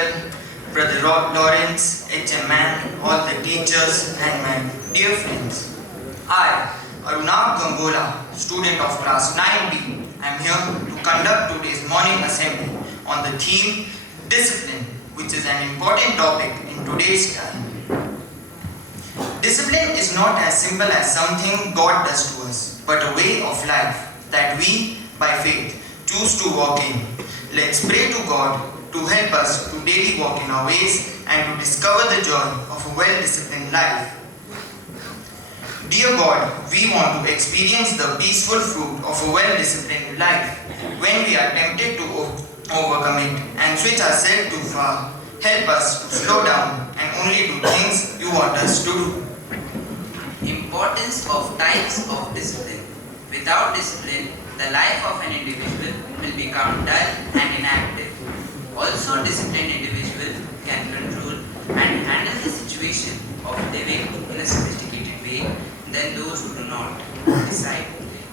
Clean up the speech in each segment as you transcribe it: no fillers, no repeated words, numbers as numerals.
Principal, Brother Lawrence, HM Man, all the teachers and my dear friends. I, Arunab Gangola, student of class 9B, am here to conduct today's morning assembly on the theme Discipline, which is an important topic in today's time. Discipline is not as simple as something God does to us, but a way of life that we, by faith, choose to walk in. Let's pray to God to help us to daily walk in our ways and to discover the joy of a well-disciplined life. Dear God, we want to experience the peaceful fruit of a well-disciplined life. When we are tempted to overcome it and switch ourselves too far, help us to slow down and only do things you want us to do. Importance of types of discipline. Without discipline, the life of an individual will become dull and inactive. Also, disciplined individuals can control and handle the situation of living in a sophisticated way than those who do not. Decide.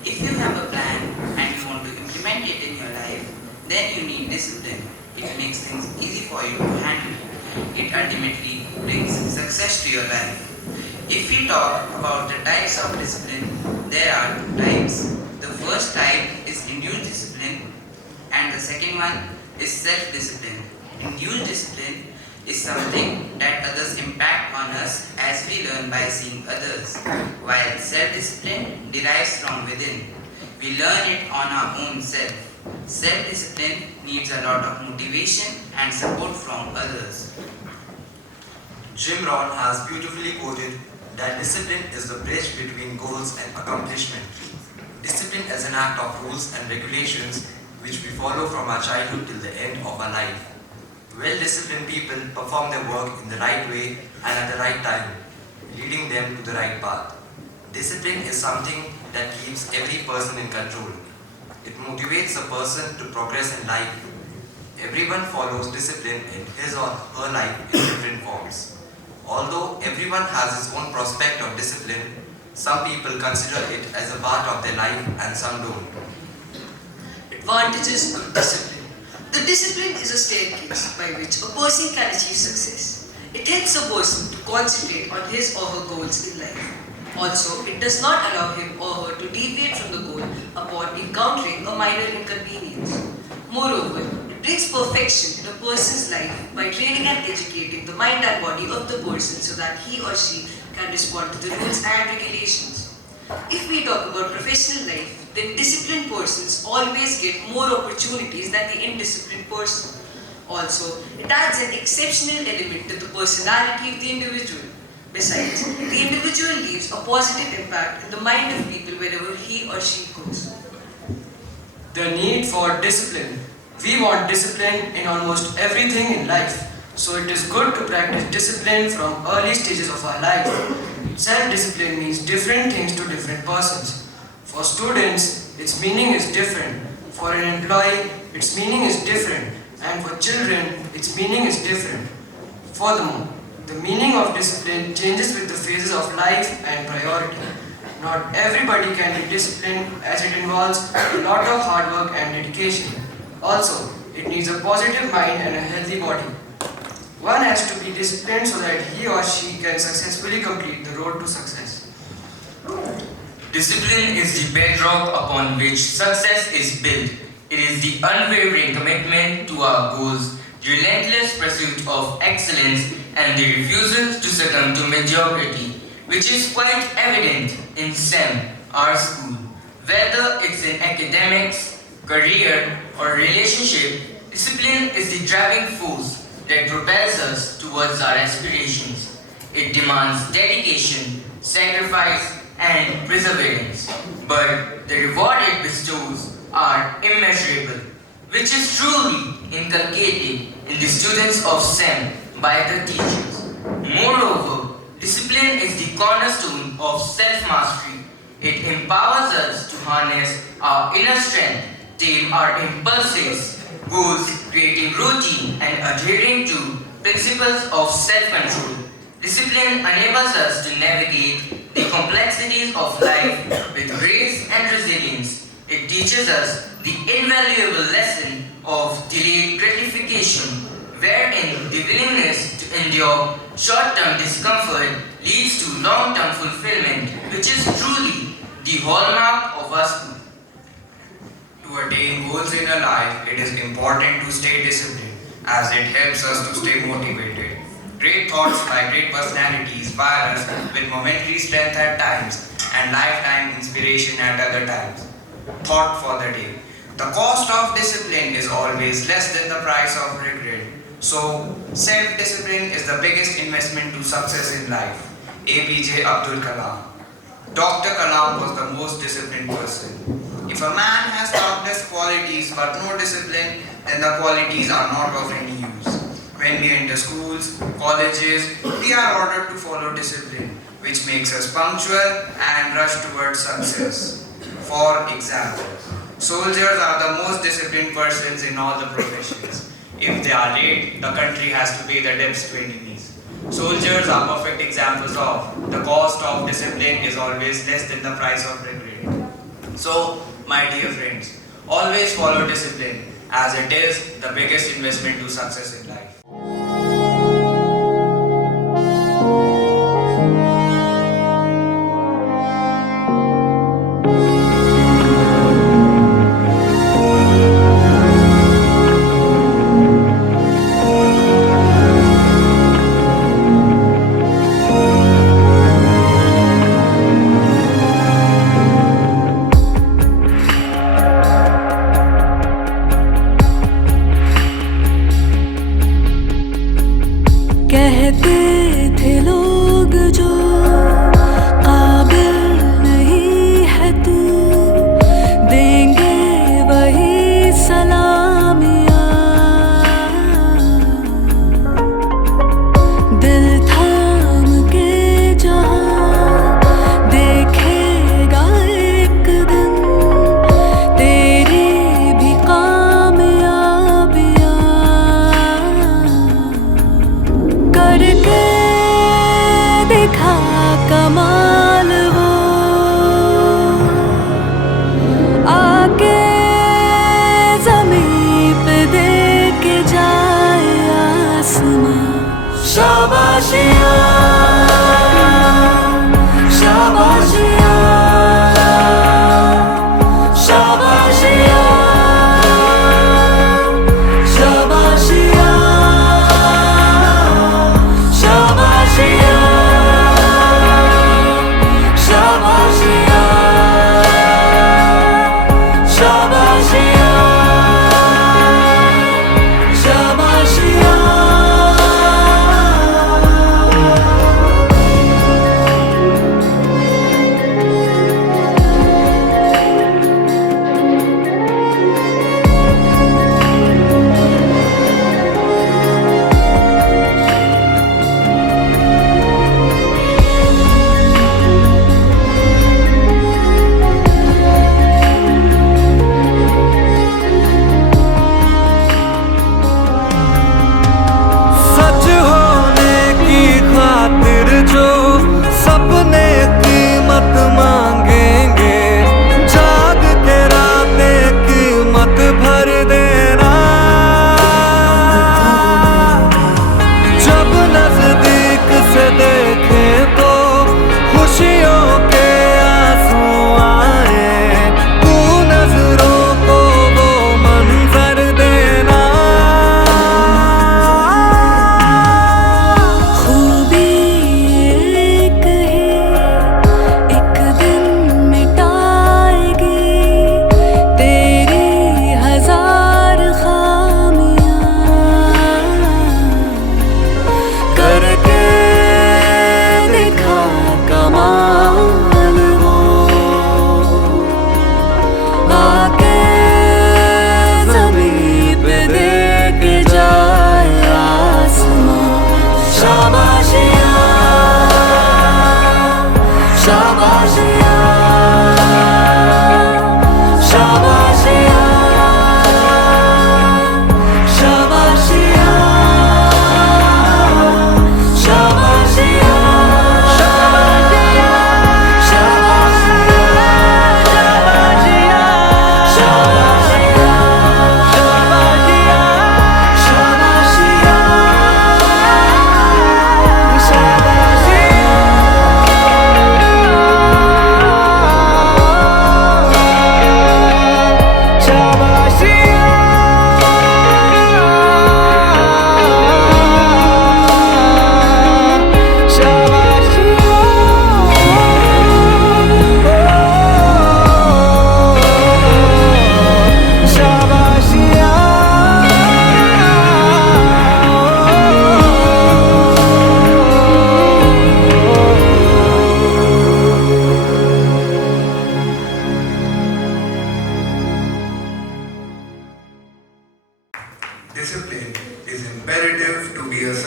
If you have a plan and you want to implement it in your life, then you need discipline. It makes things easy for you to handle. It ultimately brings success to your life. If we talk about the types of discipline, there are two types. The first type is induced discipline and the second one is self-discipline. Induced discipline is something that others impact on us as we learn by seeing others, while self-discipline derives from within. We learn it on our own self. Self-discipline needs a lot of motivation and support from others. Jim Rohn has beautifully quoted that discipline is the bridge between goals and accomplishment. Discipline is an act of rules and regulations which we follow from our childhood till the end of our life. Well-disciplined people perform their work in the right way and at the right time, leading them to the right path. Discipline is something that keeps every person in control. It motivates a person to progress in life. Everyone follows discipline in his or her life in different forms. Although everyone has his own prospect of discipline, some people consider it as a part of their life and some don't. Advantages of discipline. The discipline is a staircase by which a person can achieve success. It helps a person to concentrate on his or her goals in life. Also, it does not allow him or her to deviate from the goal upon encountering a minor inconvenience. Moreover, it brings perfection in a person's life by training and educating the mind and body of the person so that he or she can respond to the rules and regulations. If we talk about professional life, then disciplined persons always get more opportunities than the indisciplined person. Also, it adds an exceptional element to the personality of the individual. Besides, the individual leaves a positive impact in the mind of people wherever he or she goes. The need for discipline. We want discipline in almost everything in life, so it is good to practice discipline from early stages of our life. Self-discipline means different things to different persons. For students, its meaning is different. For an employee, its meaning is different. And for children, its meaning is different. Furthermore, the meaning of discipline changes with the phases of life and priority. Not everybody can be disciplined as it involves a lot of hard work and dedication. Also, it needs a positive mind and a healthy body. One has to be disciplined so that he or she can successfully complete the road to success. Discipline is the bedrock upon which success is built. It is the unwavering commitment to our goals, the relentless pursuit of excellence, and the refusal to succumb to mediocrity, which is quite evident in STEM, our school. Whether it's in academics, career, or relationship, discipline is the driving force that propels us towards our aspirations. It demands dedication, sacrifice, and perseverance, but the reward it bestows are immeasurable, which is truly inculcated in the students of STEM by the teachers. Moreover, discipline is the cornerstone of self-mastery. It empowers us to harness our inner strength, tame our impulses, goals, creating routine, and adhering to principles of self-control. Discipline enables us to navigate the complexities of life with grace and resilience. It teaches us the invaluable lesson of delayed gratification, wherein the willingness to endure short-term discomfort leads to long-term fulfillment, which is truly the hallmark of our school. To attain goals in our life, it is important to stay disciplined, as it helps us to stay motivated. Great thoughts by great personalities inspire us with momentary strength at times and lifetime inspiration at other times. Thought for the day. The cost of discipline is always less than the price of regret. So, self-discipline is the biggest investment to success in life. APJ Abdul Kalam. Dr. Kalam was the most disciplined person. If a man has countless qualities but no discipline, then the qualities are not of any use. When we enter schools, colleges, we are ordered to follow discipline, which makes us punctual and rush towards success. For example, soldiers are the most disciplined persons in all the professions. If they are late, the country has to pay the debts to enemies. Soldiers are perfect examples of the cost of discipline is always less than the price of regret. So, my dear friends, always follow discipline, as it is the biggest investment to success in life.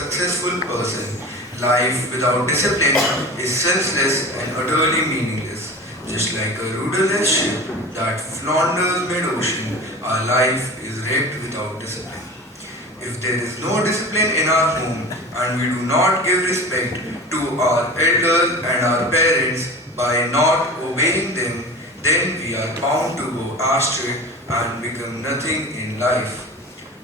successful person. Life without discipline is senseless and utterly meaningless. Just like a rudderless ship that flounders mid-ocean, our life is wrecked without discipline. If there is no discipline in our home and we do not give respect to our elders and our parents by not obeying them, then we are bound to go astray and become nothing in life.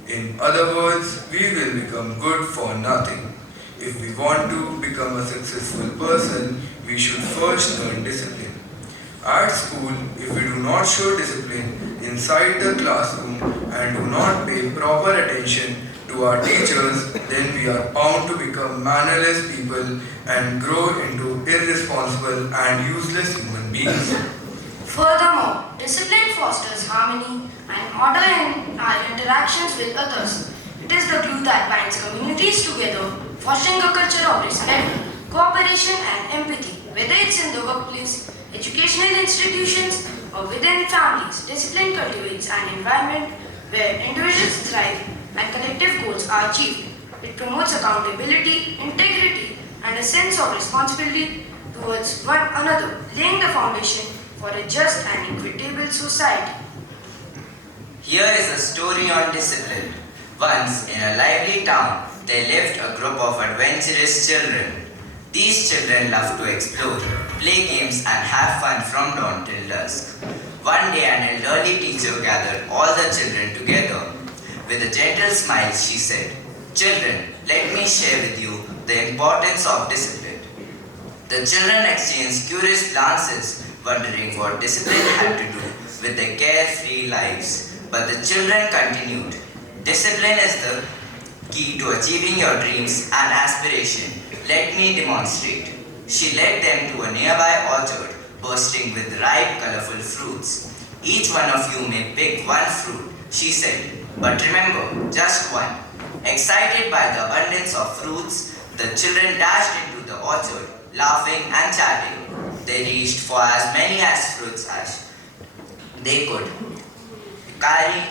In other words, we will become good for nothing. If we want to become a successful person, we should first learn discipline. At school, if we do not show discipline inside the classroom and do not pay proper attention to our teachers, then we are bound to become mannerless people and grow into irresponsible and useless human beings. Furthermore, discipline fosters harmony and order in our interactions with others. It is the glue that binds communities together, fostering a culture of respect, cooperation and empathy. Whether it's in the workplace, educational institutions or within families, discipline cultivates an environment where individuals thrive and collective goals are achieved. It promotes accountability, integrity and a sense of responsibility towards one another, laying the foundation for a just and equitable society. Here is a story on discipline. Once in a lively town, there lived a group of adventurous children. These children loved to explore, play games and have fun from dawn till dusk. One day an elderly teacher gathered all the children together. With a gentle smile she said, "Children, let me share with you the importance of discipline." The children exchanged curious glances, wondering what discipline had to do with their carefree lives. But the children continued, "Discipline is the key to achieving your dreams and aspiration. Let me demonstrate." She led them to a nearby orchard bursting with ripe, colorful fruits. "Each one of you may pick one fruit," she said, "but remember, just one." Excited by the abundance of fruits, the children dashed into the orchard, laughing and chatting. They reached for as many as fruits as they could carry,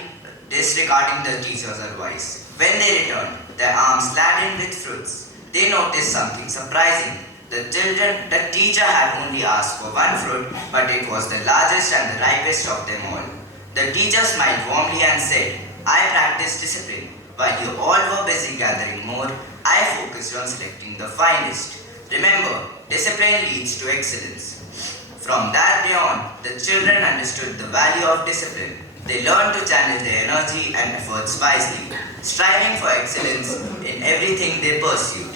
disregarding the teacher's advice. When they returned, their arms laden with fruits, they noticed something surprising. The teacher had only asked for one fruit, but it was the largest and the ripest of them all. The teacher smiled warmly and said, "I practiced discipline. While you all were busy gathering more, I focused on selecting the finest." Remember, discipline leads to excellence. From that day on, the children understood the value of discipline. They learned to channel their energy and efforts wisely, striving for excellence in everything they pursued.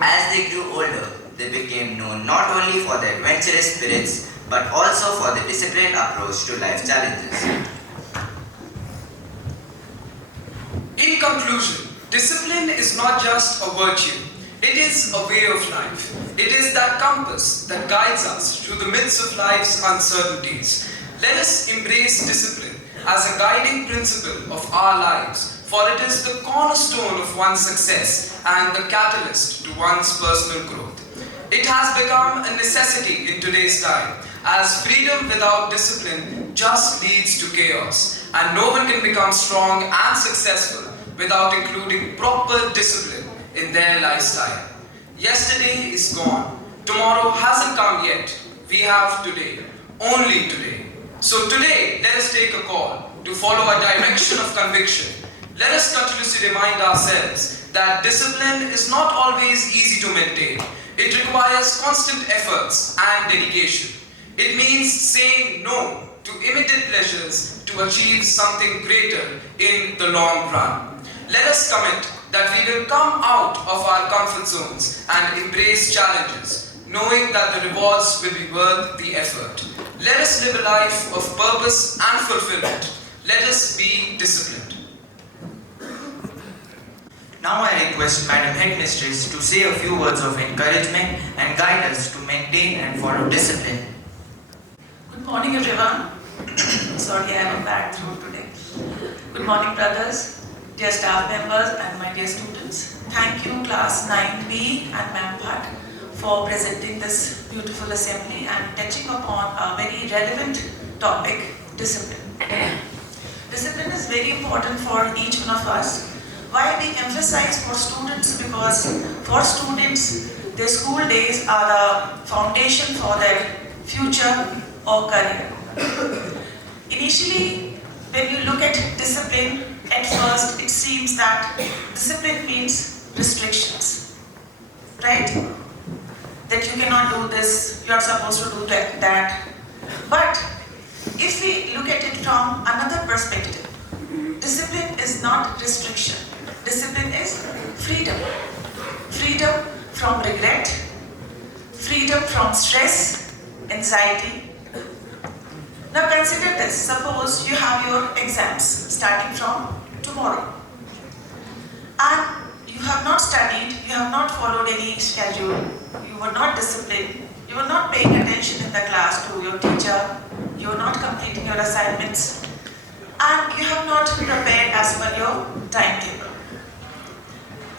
As they grew older, they became known not only for their adventurous spirits, but also for the disciplined approach to life challenges. In conclusion, discipline is not just a virtue, it is a way of life. It is that compass that guides us through the midst of life's uncertainties. Let us embrace discipline as a guiding principle of our lives, for it is the cornerstone of one's success and the catalyst to one's personal growth. It has become a necessity in today's time, as freedom without discipline just leads to chaos, and no one can become strong and successful without including proper discipline in their lifestyle. Yesterday is gone. Tomorrow hasn't come yet. We have today, only today. So today, let us take a call to follow a direction of conviction. Let us continuously remind ourselves that discipline is not always easy to maintain. It requires constant efforts and dedication. It means saying no to immediate pleasures to achieve something greater in the long run. Let us commit that we will come out of our comfort zones and embrace challenges, knowing that the rewards will be worth the effort. Let us live a life of purpose and fulfillment. Let us be disciplined. Now I request Madam Headmistress to say a few words of encouragement and guide us to maintain and follow discipline. Good morning, everyone. Sorry, I have a bad throat today. Good morning, brothers, dear staff members, and my dear students. Thank you, Class 9B and Ma'am Bhatt, for presenting this beautiful assembly and touching upon a very relevant topic, discipline. Discipline is very important for each one of us. Why we emphasize for students? Because for students, their school days are the foundation for their future or career. Initially, when you look at discipline, at first it seems that discipline means restrictions, right? That you cannot do this, you are supposed to do that. But if we look at it from another perspective, discipline is not restriction. Discipline is freedom. Freedom from regret, freedom from stress, anxiety. Now consider this. Suppose you have your exams starting from tomorrow. And you have not studied, you have not followed any schedule, you were not disciplined, you were not paying attention in the class to your teacher, you were not completing your assignments, and you have not prepared as per your timetable.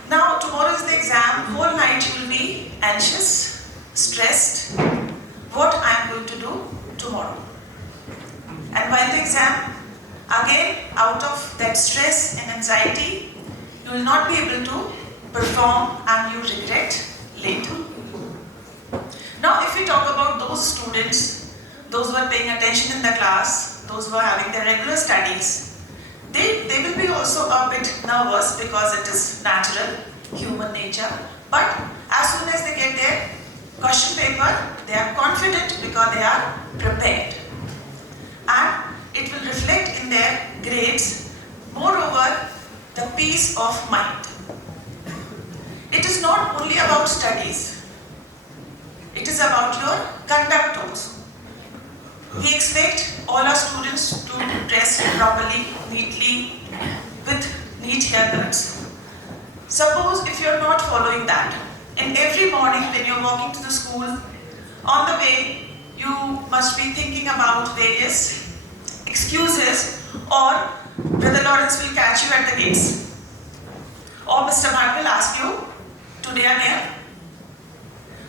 Now tomorrow is the exam, whole night you will be anxious, stressed, what I am going to do tomorrow. And while the exam, again out of that stress and anxiety, you will not be able to perform and you regret later. Now if we talk about those students, those who are paying attention in the class, those who are having their regular studies, they will be also a bit nervous because it is natural, human nature. But as soon as they get their question paper, they are confident because they are prepared. And it will reflect in their grades. Moreover, the peace of mind. It is not only about studies. It is about your conduct also. We expect all our students to dress properly, neatly, with neat haircuts. Suppose if you are not following that, and every morning when you are walking to the school, on the way you must be thinking about various excuses, or Brother Lawrence will catch you at the gates, or Mr. Bhatt will ask you, today again.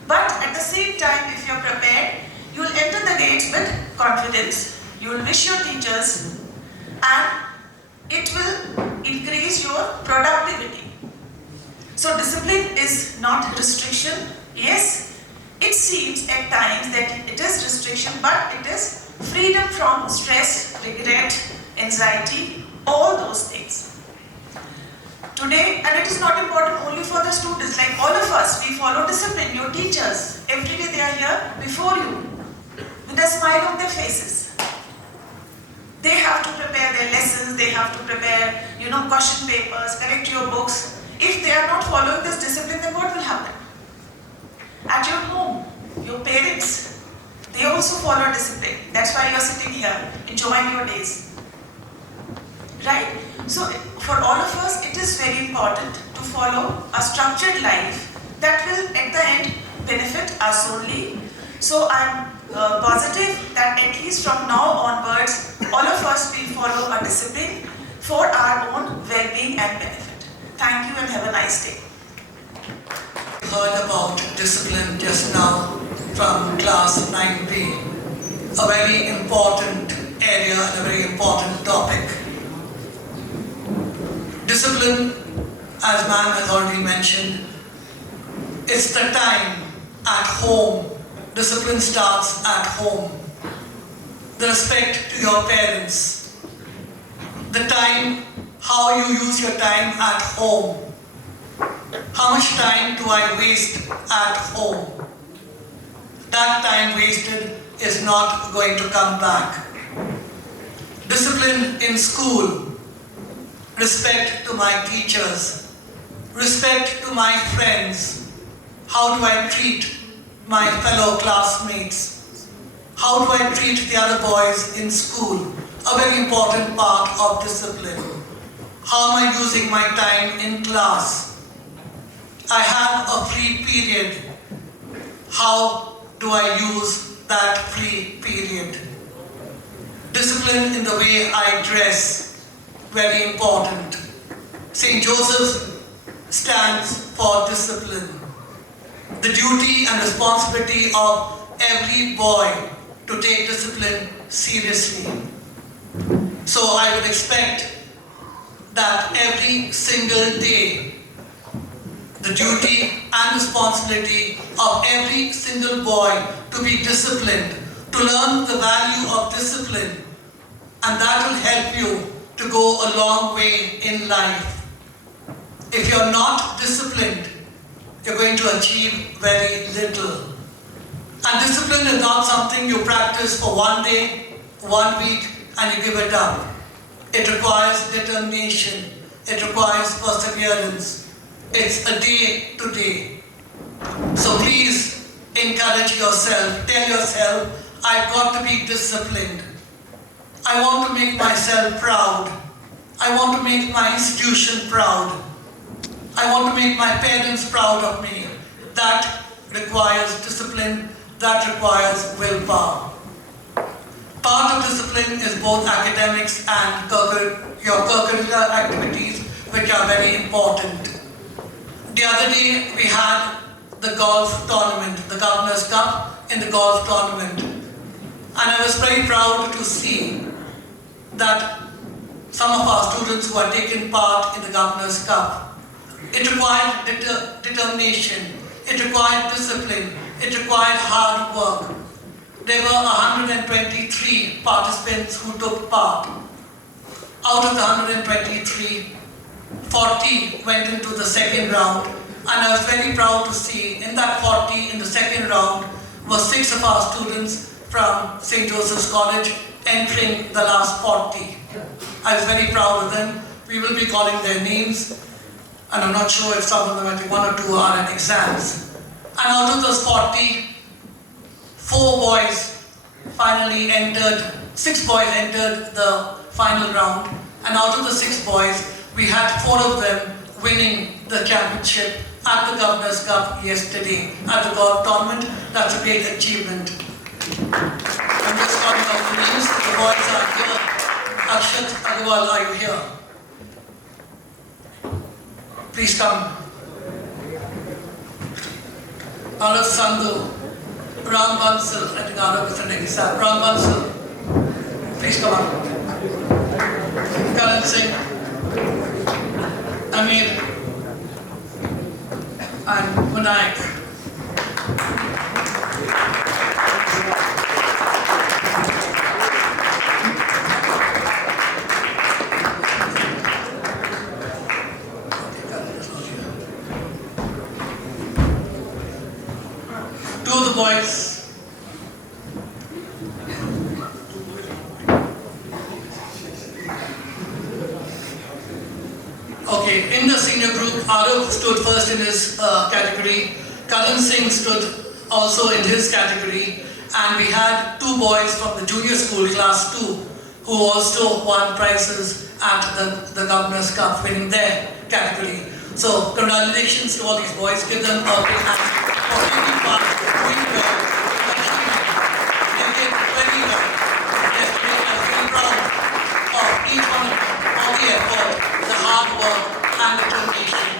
But at the same time, if you are prepared, you will enter the gates with confidence, you will wish your teachers, and it will increase your productivity. So discipline is not restriction. Yes, it seems at times that it is restriction, but it is freedom from stress, regret, anxiety, all those things. Today, and it is not important only for the students, like all of us, we follow discipline. Your teachers, every day they are here before you, with a smile on their faces. They have to prepare their lessons, they have to prepare, question papers, correct your books. If they are not following this discipline, then what will happen? At your home, your parents, they also follow discipline. That's why you are sitting here, enjoying your days. Right? So, for all of us, it is very important to follow a structured life that will, at the end, benefit us only. So, I am positive that at least from now onwards, all of us will follow a discipline for our own well-being and benefit. Thank you and have a nice day. Heard about discipline just now from class 9B, a very important area and a very important topic. Discipline, as ma'am has already mentioned, it's the time at home. Discipline starts at home. The respect to your parents. The time, how you use your time at home. How much time do I waste at home? That time wasted is not going to come back. Discipline in school. Respect to my teachers. Respect to my friends. How do I treat my fellow classmates? How do I treat the other boys in school? A very important part of discipline. How am I using my time in class? I have a free period. How do I use that free period? Discipline in the way I dress, very important. St. Joseph stands for discipline. The duty and responsibility of every boy to take discipline seriously. So I would expect that every single day, the duty and responsibility of every single boy to be disciplined, to learn the value of discipline, and that will help you to go a long way in life. If you're not disciplined, you're going to achieve very little. And discipline is not something you practice for one day, 1 week, and you give it up. It requires determination. It requires perseverance. It's a day to day. So please encourage yourself. Tell yourself, I've got to be disciplined. I want to make myself proud. I want to make my institution proud. I want to make my parents proud of me. That requires discipline. That requires willpower. Part of discipline is both academics and your curricular activities, which are very important. The other day we had the golf tournament, the Governor's Cup in the golf tournament. And I was very proud to see that some of our students who had taken part in the Governor's Cup, it required determination, it required discipline, it required hard work. There were 123 participants who took part. Out of the 123, 40 went into the second round, and I was very proud to see in that 40 in the second round were 6 of our students from St. Joseph's College entering the last 40. I was very proud of them. We will be calling their names, and I'm not sure if some of them, I think 1 or 2 are in exams. And out of those 40, 4 boys finally entered, 6 boys entered the final round, and out of the 6 boys, we had 4 of them winning the championship at the Governor's Cup yesterday at the golf tournament. That's a great achievement. I'm just calling out the names. The boys are here. Akshat Agarwal, are you here? Please come. Araf Sandhu, Ram Bansal, I think Araf is sending his up. Ram Bansal, please come up. Karan Singh, Amir, and Munaik. Two of the boys. Okay, in the senior group, Araf stood first in his category. Karan Singh stood also in his category. And we had 2 boys from the junior school, class 2, who also won prizes at the Governor's Cup, winning their category. So, congratulations to all these boys. Give them a big hand for taking part, doing well, they did very well. Yesterday, I was very proud of each one of them, all the effort, the hard work, and determination.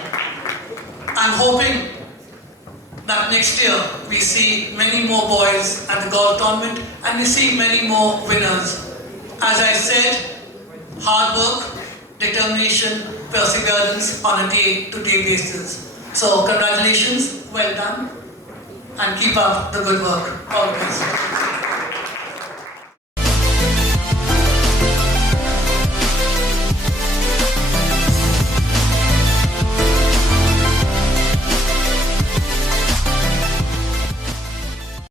I'm hoping that next year we see many more boys at the golf tournament and we see many more winners. As I said, hard work, determination, perseverance on a day-to-day basis. So congratulations, well done, and keep up the good work. All the best.